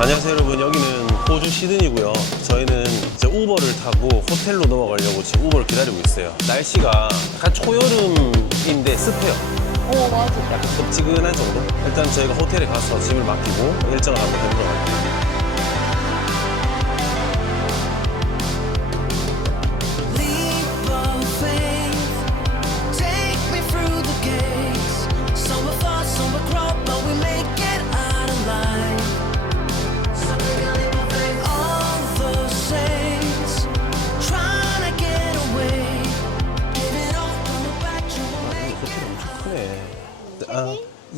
안녕하세요 여러분 여기는 호주 시드니고요. 저희는 이제 우버를 타고 호텔로 넘어가려고 지금 우버를 기다리고 있어요. 날씨가 약간 초여름인데 습해요. 어 맞아. 약간 덥지근한 정도? 일단 저희가 호텔에 가서 짐을 맡기고 일정을 한번 해보도록 할게요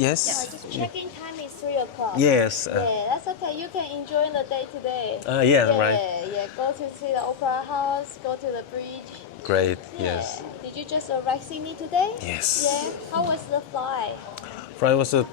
yes Yeah, just check-in time is three o'clock. yes uh, Yeah, that's okay. You can enjoy the day today. uh, yeah, yeah, right yeah. Go to see the opera house. Go to the bridge. great Yeah. yes Did you just arrive Sydney today? Yes. Yeah. How was the flight? Flight was uh,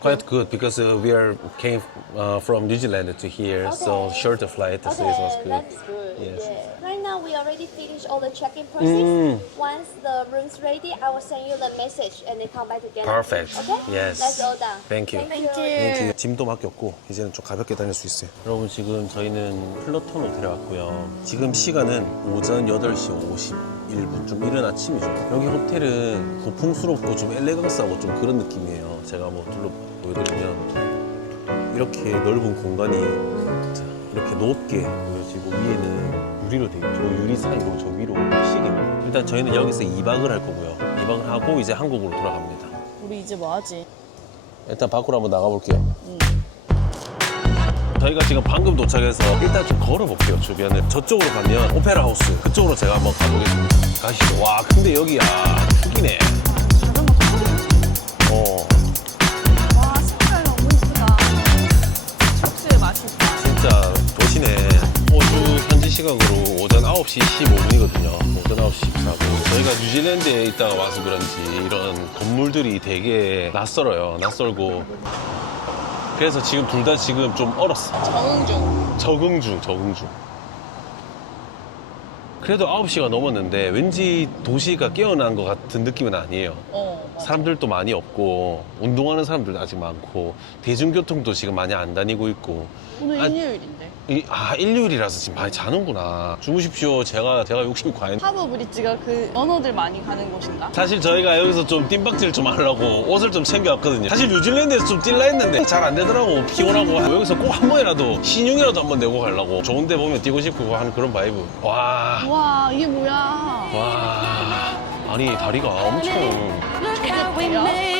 quite good because uh, we are came uh, from New Zealand to here so shorter flight so it was good that's good. Yes. Yeah. Right now we already finished all the check-in process. Mm. Once the room's ready, I will send you the message and then come back together. Perfect. Okay? Yes. That's all done. Thank you. Thank you. 이렇게 짐도 맡겼고 이제는 좀 가볍게 다닐 수 있어요. 여러분 지금 저희는 플러톤 호텔에 왔고요. 지금 시간은 오전 8시 51분 좀 이른 아침이죠. 여기 호텔은 고풍스럽고 좀 엘레강스하고 좀 그런 느낌이에요. 제가 뭐 둘러 보여드리면 이렇게 넓은 공간이 자, 이렇게 높게 보여지고 위에는 유리로 되어 있죠. 유리 사이로 저 위로 시계입니다. 일단 저희는 여기서 2박을 할 거고요. 2박을 하고 이제 한국으로 돌아갑니다. 우리 이제 뭐 하지? 일단 밖으로 한번 나가볼게요. 저희가 지금 방금 도착해서 일단 좀 걸어볼게요, 주변을. 저쪽으로 가면 오페라 하우스, 그쪽으로 제가 한번 가보겠습니다. 가시죠. 와, 근데 여기야, 죽이네. 9시 15분이거든요. 오전 9시 14분. 저희가 뉴질랜드에 있다가 와서 그런지 이런 건물들이 되게 낯설어요. 낯설고. 그래서 지금 둘 다 지금 좀 얼었어. 적응 중. 적응 중, 적응 중. 그래도 9시가 넘었는데 왠지 도시가 깨어난 것 같은 느낌은 아니에요. 어. 맞아. 사람들도 많이 없고, 운동하는 사람들도 아직 많고, 대중교통도 지금 많이 안 다니고 있고. 오늘 아, 일요일인데. 이- 아, 일요일이라서 지금 많이 자는구나. 주무십시오. 제가, 제가 욕심 과연. 하버 브릿지가 그 언어들 많이 가는 곳인가? 사실 저희가 여기서 좀 뜀박질 좀 하려고 옷을 좀 챙겨왔거든요. 사실 뉴질랜드에서 좀 뛸라 했는데 잘 안 되더라고. 피곤하고. 여기서 꼭 한 번이라도 신용이라도 한 번 내고 가려고. 좋은 데 보면 뛰고 싶고 하는 그런 바이브. 와. 와 이게 뭐야? 와. 아니, 다리가 엄청. Look how we Yeah. made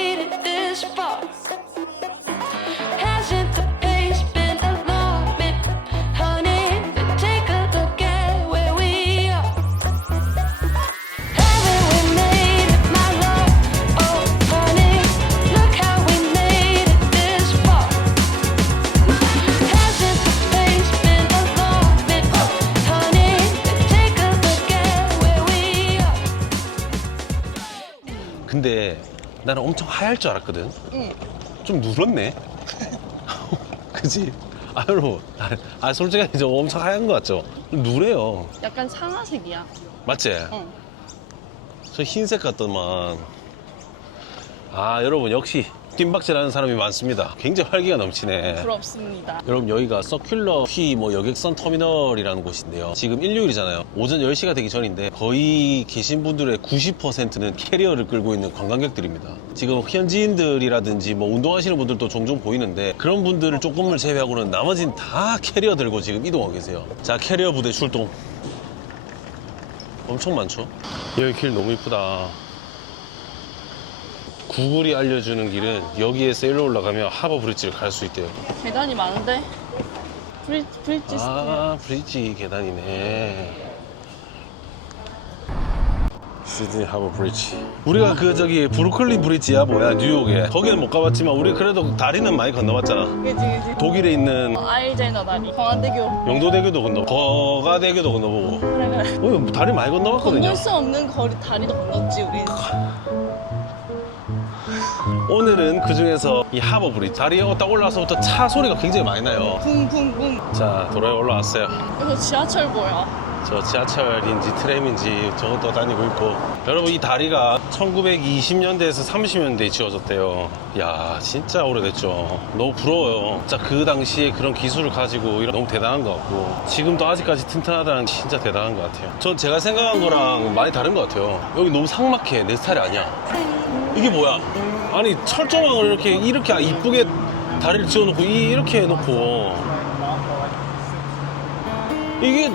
나는 엄청 하얄 줄 알았거든. 응. 좀 누렇네. 그지? 아, 여러분. 아, 아, 솔직히 좀 엄청 하얀 것 같죠? 좀 누래요. 약간 상아색이야. 맞지? 응. 저 흰색 같더만. 아, 여러분, 역시 뜀박질하는 사람이 많습니다. 굉장히 활기가 넘치네. 부럽습니다. 여러분 여기가 서큘러 휘 뭐 여객선 터미널이라는 곳인데요. 지금 일요일이잖아요. 오전 10시가 되기 전인데 거의 계신 분들의 90%는 캐리어를 끌고 있는 관광객들입니다. 지금 현지인들이라든지 뭐 운동하시는 분들도 종종 보이는데 그런 분들을 조금을 제외하고는 나머지는 다 캐리어 들고 지금 이동하고 계세요. 자, 캐리어 부대 출동. 엄청 많죠? 여기 길 너무 이쁘다. 구글이 알려주는 길은 여기에서 일로 올라가면 하버 브릿지를 갈 수 있대요. 계단이 많은데. 브릿 브릿지 스테어. 아, 브릿지 계단이네. 시드니 하버 브릿지. 우리가 그 저기 브루클린 브릿지야 뭐야 뉴욕에. 거기는 못 가봤지만 우리 그래도 다리는 많이 건너봤잖아. 그지 그지. 독일에 있는 어, 아일제너 다리. 광안대교. 영도대교도 건너, 거가대교도 건너보고. 그래 그래. 어, 다리 많이 건너봤거든요. 건널 수 없는 거리 다리도 건넜지 우리. 오늘은 그 중에서 이 하버 브릿지 다리에 딱 올라와서부터 차 소리가 굉장히 많이 나요. 붕붕붕. 자, 도로에 올라왔어요. 여기서 지하철 보여. 저 지하철인지 트램인지 저것도 다니고 있고. 여러분 이 다리가 1920년대에서 30년대에 지어졌대요. 야 진짜 오래됐죠. 너무 부러워요. 진짜 그 당시에 그런 기술을 가지고 이런 너무 대단한 것 같고. 지금도 아직까지 튼튼하다는 게 진짜 대단한 것 같아요. 전 제가 생각한 거랑 많이 다른 것 같아요. 여기 너무 삭막해. 내 스타일이 아니야 이게 뭐야 아니 철조망을 이렇게 이렇게 이쁘게 다리를 지어놓고 이- 이렇게 해놓고 이게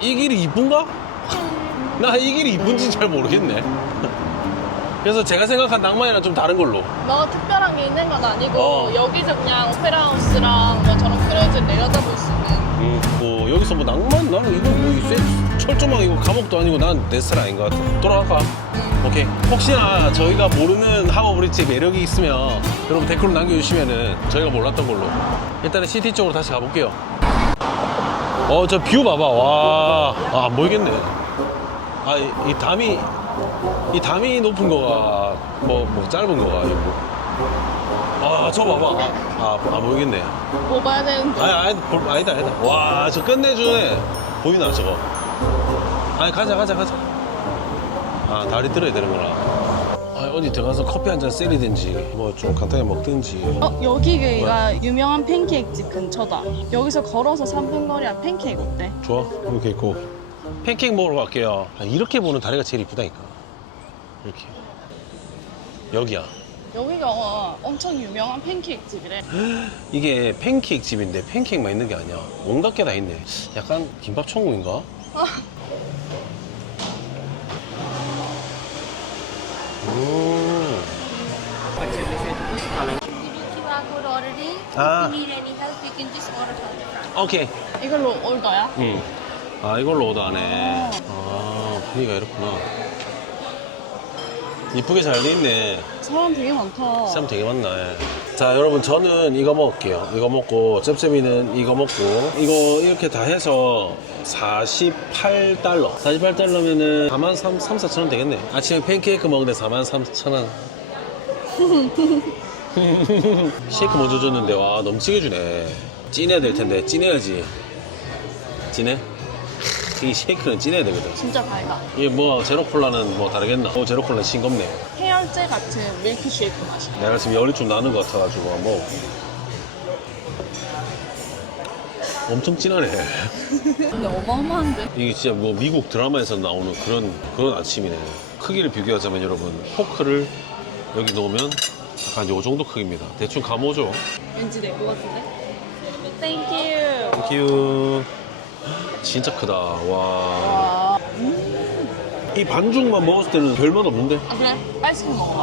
이 길이 이쁜가? 나 이 길이 이쁜지 잘 모르겠네. 그래서 제가 생각한 낭만이랑 좀 다른 걸로. 뭐가 특별한 게 있는 건 아니고 어. 여기서 그냥 오페라 하우스랑 뭐 저런 크루즈 내려다볼 수 있는 음, 뭐 여기서 뭐 낭만 나는 이거 뭐 쎄- 철조망 이거 감옥도 아니고 난 내 스타일 아닌 것 같아. 돌아갈까? 오케이. 혹시나 저희가 모르는 하버 브릿지의 매력이 있으면 여러분 댓글로 남겨주시면은 저희가 몰랐던 걸로. 일단은 시티 쪽으로 다시 가볼게요. 어, 저 뷰 봐봐. 와, 아, 안 보이겠네. 아, 이, 이 담이, 이 담이 높은 거가, 뭐, 뭐, 짧은 거가, 이거. 아, 저 봐봐. 아, 아, 안 보이겠네. 뭐 봐야 되는데 아니, 아니, 볼- 아니다, 아니다. 와, 저 끝내주네. 보이나, 저거? 아니, 가자, 가자, 가자. 아, 다리 들어야 되는구나. 아, 어디 들어가서 커피 한 잔 세리든지, 뭐 좀 간단히 먹든지. 어 여기가 유명한 팬케이크 집 근처다 여기서 걸어서 3분 거리 앞 팬케이크 어때? 좋아, 이렇게 있고. 팬케이크 먹으러 갈게요. 아, 이렇게 보는 다리가 제일 이쁘다니까. 이렇게. 여기야. 여기가 어, 엄청 유명한 팬케이크 집이래 이게 팬케이크 집인데 팬케이크만 있는 게 아니야. 온갖 게 다 있네. 약간 김밥 천국인가? QR code already. Ah. If you need any help, you can just order from the front. 오케이. 이걸로 올더야? 응. 아, 이걸로 오다네. 아, 분위기가 이렇구나. 이쁘게 잘 돼 있네. 사람 되게 많다 사람 되게 많나. 예. 자, 여러분, 저는 이거 먹을게요. 이거 먹고, cepcep이는 이거 먹고, 이거 이렇게 다 해서 48달러. 48달러면은 4만 3, 3, 4천 원 되겠네. 아침에 팬케이크 먹는데 4만 3천 원. 쉐이크 먼저 줬는데, 와, 넘치게 주네. 찐해야 될 텐데, 찐해야지. 찐해? 이 쉐이크는 찐해야 되거든. 진짜 밝아 이게 뭐, 제로콜라는 뭐 다르겠나? 어, 제로콜라는 싱겁네. 해열제 같은 밀크쉐이크 맛이야 내가 지금 열이 좀 나는 것 같아가지고 한번 엄청 진하네. 근데 어마어마한데? 이게 진짜 뭐 미국 드라마에서 나오는 그런 그런 아침이네. 크기를 비교하자면 여러분 포크를 여기 넣으면 약간 요 정도 크기입니다. 대충 감오죠. 왠지 내것 같은데? 땡큐 땡큐. 진짜 크다. 와. 와. 이 반죽만 먹었을 때는 별맛 없는데? 아 그래? 아이스크림 먹어봐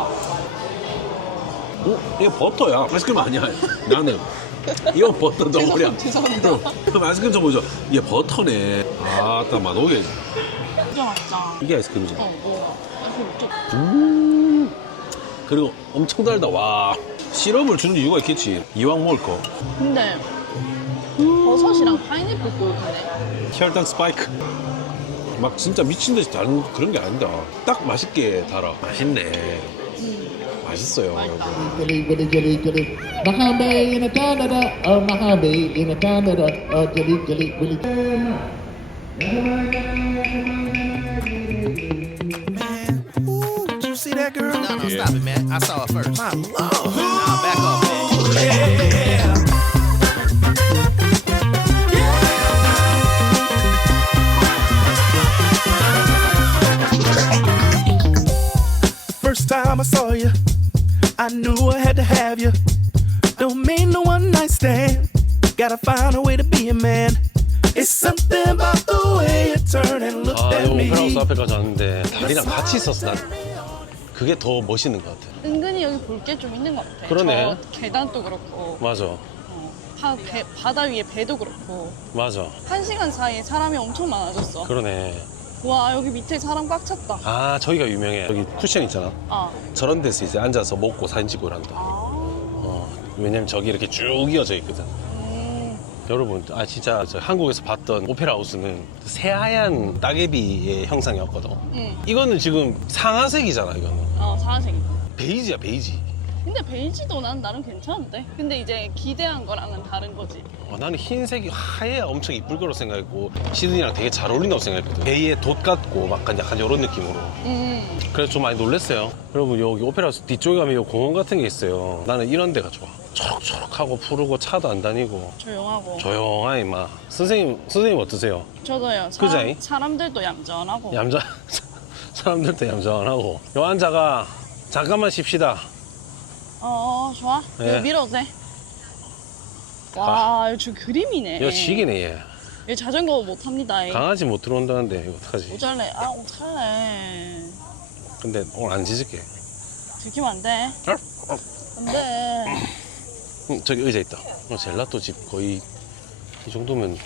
어? 이거 버터야. 아이스크림 아니야. 나는. 이거 버터 덩어리야. 죄송합니다. 어, 그럼 아이스크림 좀 보죠. 이게 버터네. 아, 딱 맛오게. 진짜 맛있다 이게 아이스크림이지. 어 먹어 아이스크림 좀 음. 그리고 엄청 달다. 와. 시럽을 주는 이유가 있겠지. 이왕 먹을 거. 근데 버섯이랑 파인애플 보이네 혈당 스파이크. 막 진짜 미친 듯이 다른 그런 게 아니다. 딱 맛있게 달아. 맛있네. 맛있어요, 여러분. Jilly, jilly, jilly, jilly. Mahambe in a Canada, oh Mahambe in a Canada, oh jilly, jilly, willy. Ooh, did you see that girl? No, no, stop it, man. I saw it first. My lord. Nah, back off, man. Saw you, I knew I had to have you. Don't mean no one night stand. Gotta find a way to be a man. It's something about the way you turn and look 아, at 이 me. 오페라하우스 앞에까지 왔는데 다리랑 같이 있었어, 난. 그게 더 멋있는 것 같아. 은근히 여기 볼 게 좀 있는 것 같아 그러네. 저 계단도 그렇고 맞아. 어, 바, 배, 바다 위에 배도 그렇고 맞아. 한 시간 사이에 사람이 엄청 많아졌어 그러네. 와 여기 밑에 사람 꽉 찼다 아, 저기가 유명해. 여기 쿠션 있잖아. 아, 저런 데서 이제 앉아서 먹고 사진 찍고 이란다. 어, 왜냐면 저기 이렇게 쭉 이어져 있거든. 음, 여러분, 아 진짜 저 한국에서 봤던 오페라 하우스는 새하얀 따개비의 형상이었거든. 응. 이거는 지금 상아색이잖아, 이거는. 어 사라색이다 베이지야, 베이지. 근데 베이지도 난 나름 괜찮은데. 근데 이제 기대한 거랑은 다른 거지. 어, 나는 흰색이 하얘야 엄청 이쁠 거로 생각했고 시드니랑 되게 잘 어울린다고 생각했거든. 베이에 돛 같고 약간 약간 이런 느낌으로. 음. 그래서 좀 많이 놀랐어요. 여러분 여기 오페라 하우스 뒤쪽에 가면 여기 공원 같은 게 있어요. 나는 이런 데가 좋아. 초록초록하고 푸르고 차도 안 다니고 조용하고. 조용하니 막. 선생님 선생님 어떠세요? 저도요. 사람, 사람들도 얌전하고. 얌전 사람들도 얌전하고. 요 앉아가 잠깐만 쉽시다. 어, 어, 좋아. 네. 이거 밀어도 돼. 와, 이거 저 그림이네. 이거 지기네 얘. 얘 자전거 못 합니다. 강아지 못 들어온다는데 이거 어떡하지? 어쩔래? 아, 어떡할래? 근데 오늘 안 짖을게. 들키면 안 돼. 안 돼. 응, 저기 의자 있다. 어, 젤라또 집 거의 이 정도면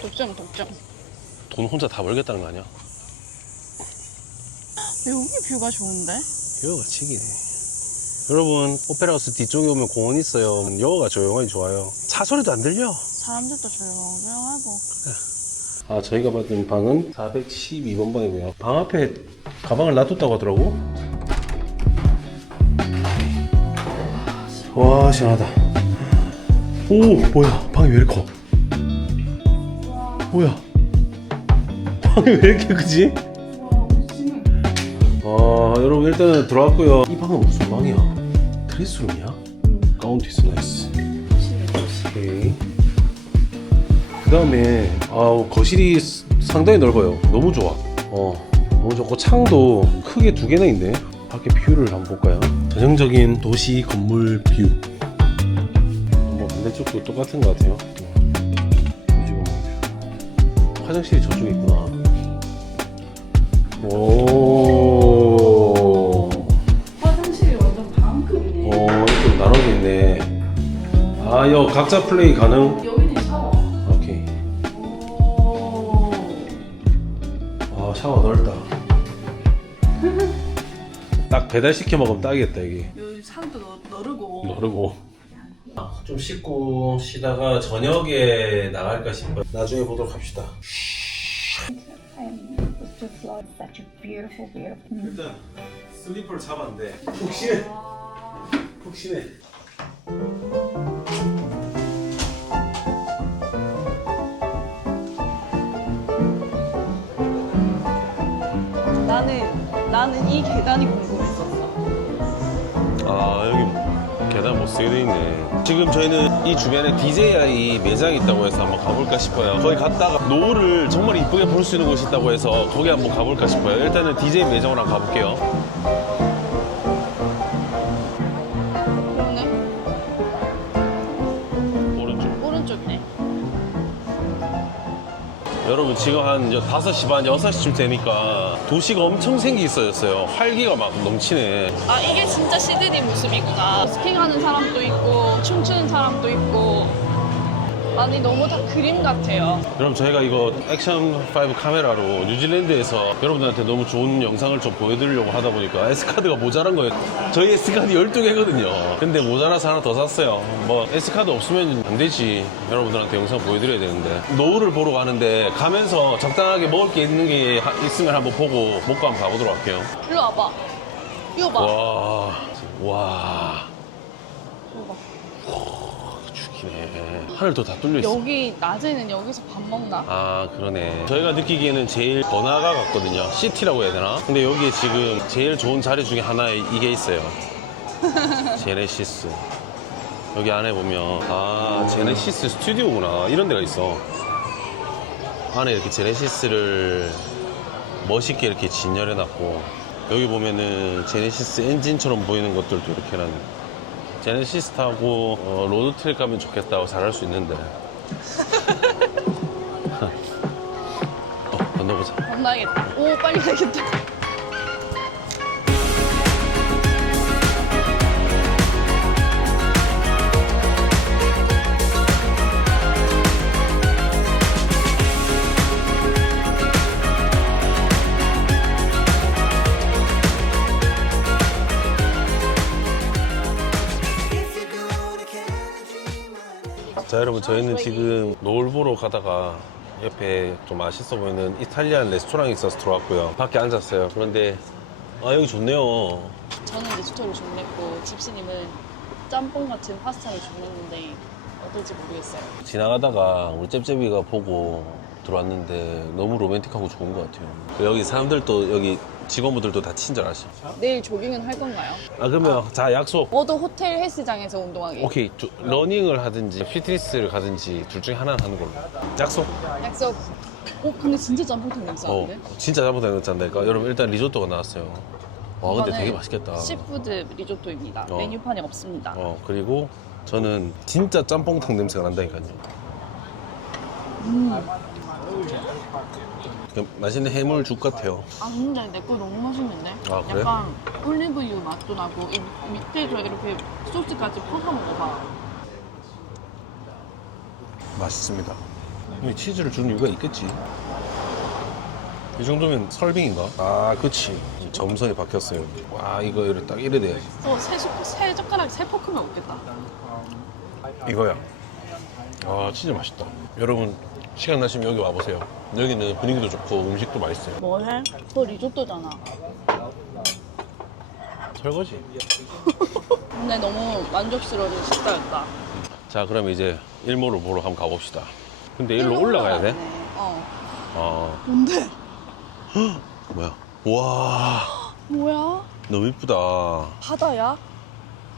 독점, 독점. 돈 혼자 다 벌겠다는 거 아니야? 여기 뷰가 좋은데? 여기가 치기네. 여러분, 오페라하우스 뒤쪽에 오면 공원 있어요. 여기가 조용하니 좋아요. 차 소리도 안 들려. 사람들도 조용조용하고. 아, 저희가 받은 방은 412번 방이고요. 방 앞에 가방을 놔뒀다고 하더라고. 와, 시원하다. 오, 뭐야. 방이 왜 이렇게 커? 뭐야. 방이 왜 이렇게 크지? 아, 여러분 일단은 들어왔고요. 이 방은 무슨 방이야? 드레스룸이야? 가운티스 나이스. 오케이. 그 다음에 아 거실이 스- 상당히 넓어요. 너무 좋아. 어 너무 좋고 창도 크게 두 개나 있네. 밖에 뷰를 한번 볼까요? 전형적인 도시 건물 뷰. 뭐 반대쪽도 똑같은 것 같아요. 음. 화장실이 저쪽에 있구나. 오. 각자 플레이 가능? 여기는 샤워. 오케이. 오. 아 샤워 넓다 딱 배달 시켜 먹으면 딱이겠다 이게 여기 산도 너, 너르고. 너르고 좀 씻고 쉬다가 저녁에 나갈까 싶어요 나중에 보도록 합시다 Such a beautiful, beautiful. 일단 슬리퍼를 잡았는데 푹신해 푹신해 나는, 이 계단이 궁금했었어. 아 여기 계단 못 쓰게 돼 있네. 지금 저희는 이 주변에 DJI 매장이 있다고 해서 한번 가볼까 싶어요. 거기 갔다가 노을을 정말 이쁘게 볼 수 있는 곳이 있다고 해서 거기 한번 가볼까 싶어요. 일단은 DJI 매장으로 한번 가볼게요 여러분 지금 한 5시 반 6시쯤 되니까 도시가 엄청 생기 있어졌어요 활기가 막 넘치네 아, 이게 진짜 시드니 모습이구나. 스킹하는 사람도 있고, 춤추는 사람도 있고. 아니, 너무 다 그림 같아요. 여러분 저희가 이거 액션 5 카메라로 뉴질랜드에서 여러분들한테 너무 좋은 영상을 좀 보여드리려고 하다 보니까 S카드가 모자란 거예요 저희 S카드 12개거든요 근데 모자라서 하나 더 샀어요 뭐 S카드 없으면 안 되지 여러분들한테 영상 보여드려야 되는데 노을을 보러 가는데 가면서 적당하게 먹을 게 있는 게 하- 있으면 한번 보고 먹고 한번 가보도록 할게요 일로 와봐. 이거 봐. 와, 와. 죽이네. 하늘도 다 뚫려 있어. 여기 낮에는 여기서 밥 먹나? 아, 그러네. 저희가 느끼기에는 제일 번화가 같거든요. 시티라고 해야 되나? 근데 여기에 지금 제일 좋은 자리 중에 하나에 이게 있어요. 제네시스. 여기 안에 보면, 아, 제네시스 스튜디오구나. 이런 데가 있어. 안에 이렇게 제네시스를 멋있게 이렇게 진열해 놨고, 여기 보면은 제네시스 엔진처럼 보이는 것들도 이렇게 해놨네. 제네시스 타고 어, 로드트립 가면 좋겠다고 잘할 수 있는데. 어, 건너보자. 만나야겠다. 오, 빨리 가야겠다. 여러분 저희는 지금 노을 보러 가다가 옆에 좀 맛있어 보이는 이탈리안 레스토랑이 있어서 들어왔고요. 밖에 앉았어요. 그런데 아 여기 좋네요. 저는 리조또를 주문했고 집스님은 짬뽕 같은 파스타를 주문했는데 어떨지 모르겠어요. 지나가다가 우리 잽잽이가 보고 들어왔는데 너무 로맨틱하고 좋은 것 같아요. 여기 사람들도 여기 직원분들도 다 친절하시. 내일 조깅은 할 건가요? 아 그러면 자 약속. 모두 호텔 헬스장에서 운동하기. 오케이 저, 러닝을 하든지 피트니스를 가든지 둘 중에 하나는 하는 걸로. 약속. 약속. 어 근데 진짜 짬뽕탕 냄새 어 나는데? 진짜 잘못된 것 같다니까. 여러분 일단 리조또가 나왔어요. 와 근데 되게 맛있겠다. 시푸드 리조또입니다. 어. 메뉴판에 없습니다. 어 그리고 저는 진짜 짬뽕탕 냄새가 난다니까요. 그 맛있는 해물죽 같아요. 아 근데 내 거 너무 맛있는데? 아, 그래? 약간 올리브유 맛도 나고 이 밑에도 이렇게 소스까지 퍼서 먹어봐. 맛있습니다. 이 치즈를 주는 이유가 있겠지. 이 정도면 설빙인가? 아, 그치. 점선이 바뀌었어요. 와, 이거 이래 딱 이래 돼야지. 어, 세, 숟- 세 젓가락 세 포크면 없겠다. 이거야. 아, 진짜 맛있다. 여러분, 시간 나시면 여기 와보세요. 여기는 분위기도 좋고 음식도 맛있어요. 뭐 해? 그거 리조또잖아. 설거지. 근데 너무 만족스러운 식사였다. 자, 그럼 이제 일몰을 보러 한번 가봅시다. 근데 일로 올라가야 돼? 어. 아, 뭔데? 뭐야. 와, 뭐야? 너무 이쁘다. 바다야?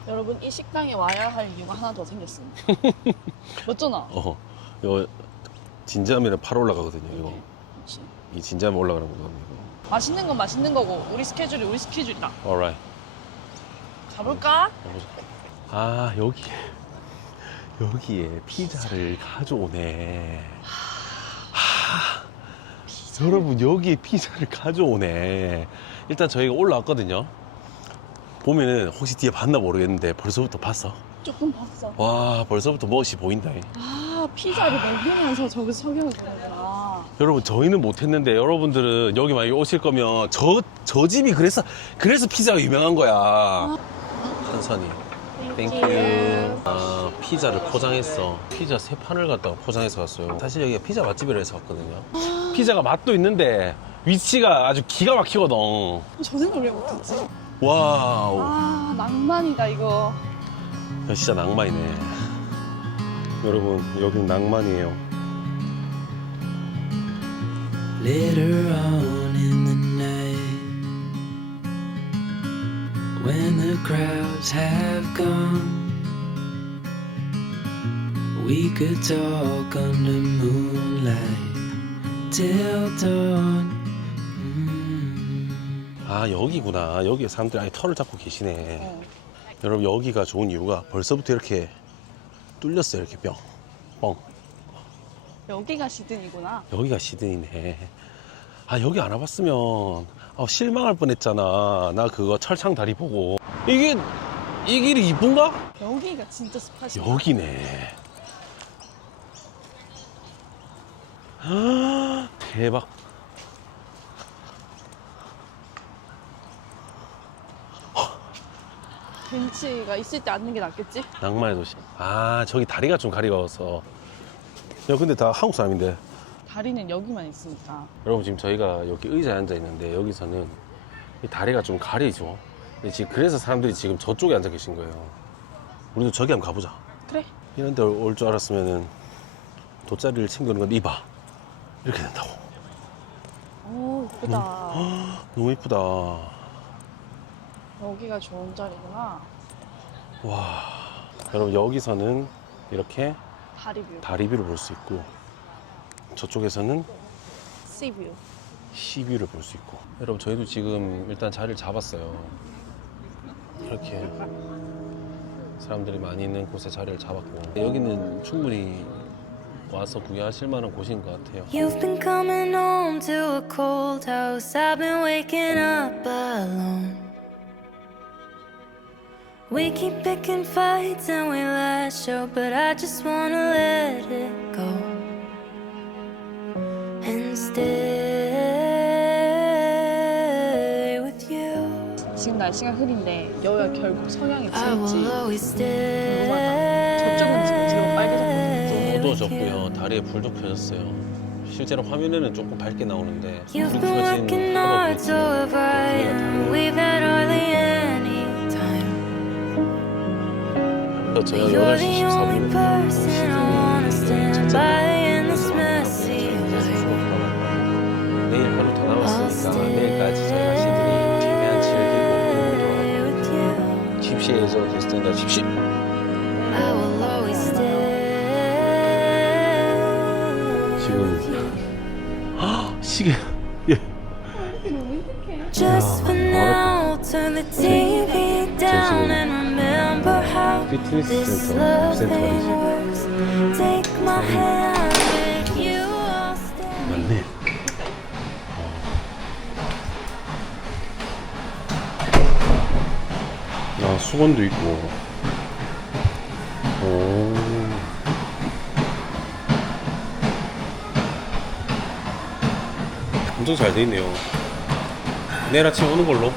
여러분 이 식당에 와야 할 이유가 하나 더 생겼어. 맞잖아. 어, 이거 진지하면 팔 올라가거든요, 이거. 그치. 이 진지하면 올라가는 거거든요, 이거. 맛있는 건 맛있는 거고 우리 스케줄이 우리 스케줄이다. alright. 가볼까? 아 여기 여기에 피자를 가져오네. 하, 여러분 여기에 피자를 가져오네. 일단 저희가 올라왔거든요. 보면은 혹시 뒤에 봤나 모르겠는데 벌써부터 봤어. 조금 봤어. 와 벌써부터 멋이 보인다. 아 피자를 먹으면서 저기 석영을 보는구나. 여러분 저희는 못했는데 여러분들은 여기 만약에 오실 거면 저 저 집이 그래서 그래서 피자가 유명한 거야. 한선이. 땡큐. 아, 피자를 포장했어. 피자 세 판을 갖다가 포장해서 왔어요. 사실 여기가 피자 맛집이라 해서 왔거든요. 피자가 맛도 있는데 위치가 아주 기가 막히거든. 저 생각을 왜 못했지? 와우. 아 낭만이다 이거. 야, 진짜 낭만이네. 여러분, 여기는 낭만이에요. Later on in the night, when the crowds have gone, we could talk under moonlight till dawn. Mm. 아, 여기구나. 여기 사람들이 아예 털을 잡고 계시네. 어. 여러분, 여기가 좋은 이유가 벌써부터 이렇게 뚫렸어요. 이렇게 뿅. 뻥. 여기가 시드니구나. 여기가 시드니네. 아, 여기 안 와봤으면 아, 실망할 뻔했잖아. 나 그거 철창 다리 보고. 이게, 이 길이 이쁜가? 여기가 진짜 스팟이야. 여기네. 아, 대박. 벤치가 있을 때 앉는 게 낫겠지? 낭만의 도시. 아, 저기 다리가 좀 가리가워서. 야, 근데 다 한국 사람인데. 다리는 여기만 있으니까. 여러분, 지금 저희가 여기 의자에 앉아 있는데, 여기서는 이 다리가 좀 가리죠. 근데 지금 그래서 사람들이 지금 저쪽에 앉아 계신 거예요. 우리도 저기 한번 가보자. 그래. 이런 데 올 줄 알았으면은 돗자리를 챙겨오는 건 이봐. 이렇게 된다고. 오 예쁘다. 너무 이쁘다. 여기가 좋은 자리구나. 와. 여러분, 여기서는 이렇게 다리뷰. 다리뷰를 볼 수 있고, 저쪽에서는 씨뷰. 시뷰를 볼 수 있고. 여러분, 저희도 지금 일단 자리를 잡았어요. 이렇게 사람들이 많이 있는 곳에 자리를 잡았고, 여기는 충분히 와서 구경하실 만한 곳인 것 같아요. You've been coming home to a cold house. I've been waking up alone. We keep picking fights and we lash out, but I just wanna let it go and stay with you. 지금 날씨가 흐린데 여기가 결국 성향이 I will 칠지. always 저쪽은 지금 지금 빨개졌거든요. with you. 어두워졌고요. 다리에 불도 켜졌어요. 실제로 화면에는 조금 밝게 나오는데 불이 been 켜진 working 하다 hard, so have I. 보니까 and We've had hardly 저녁 You're 8시 the only 14분 person I wanna stand by in this messy 내일 하루 더 남았으니까 내일까지 저희가 시드니 오는 stay with you. 집시에서 게스트한다 집시. 지금 아, 시계 예 Just for now, turn the TV 피트니스 센터 센터이지. 맞네 아 수건도 있고 오 엄청 잘 돼 있네요 내일 아침 오는 걸로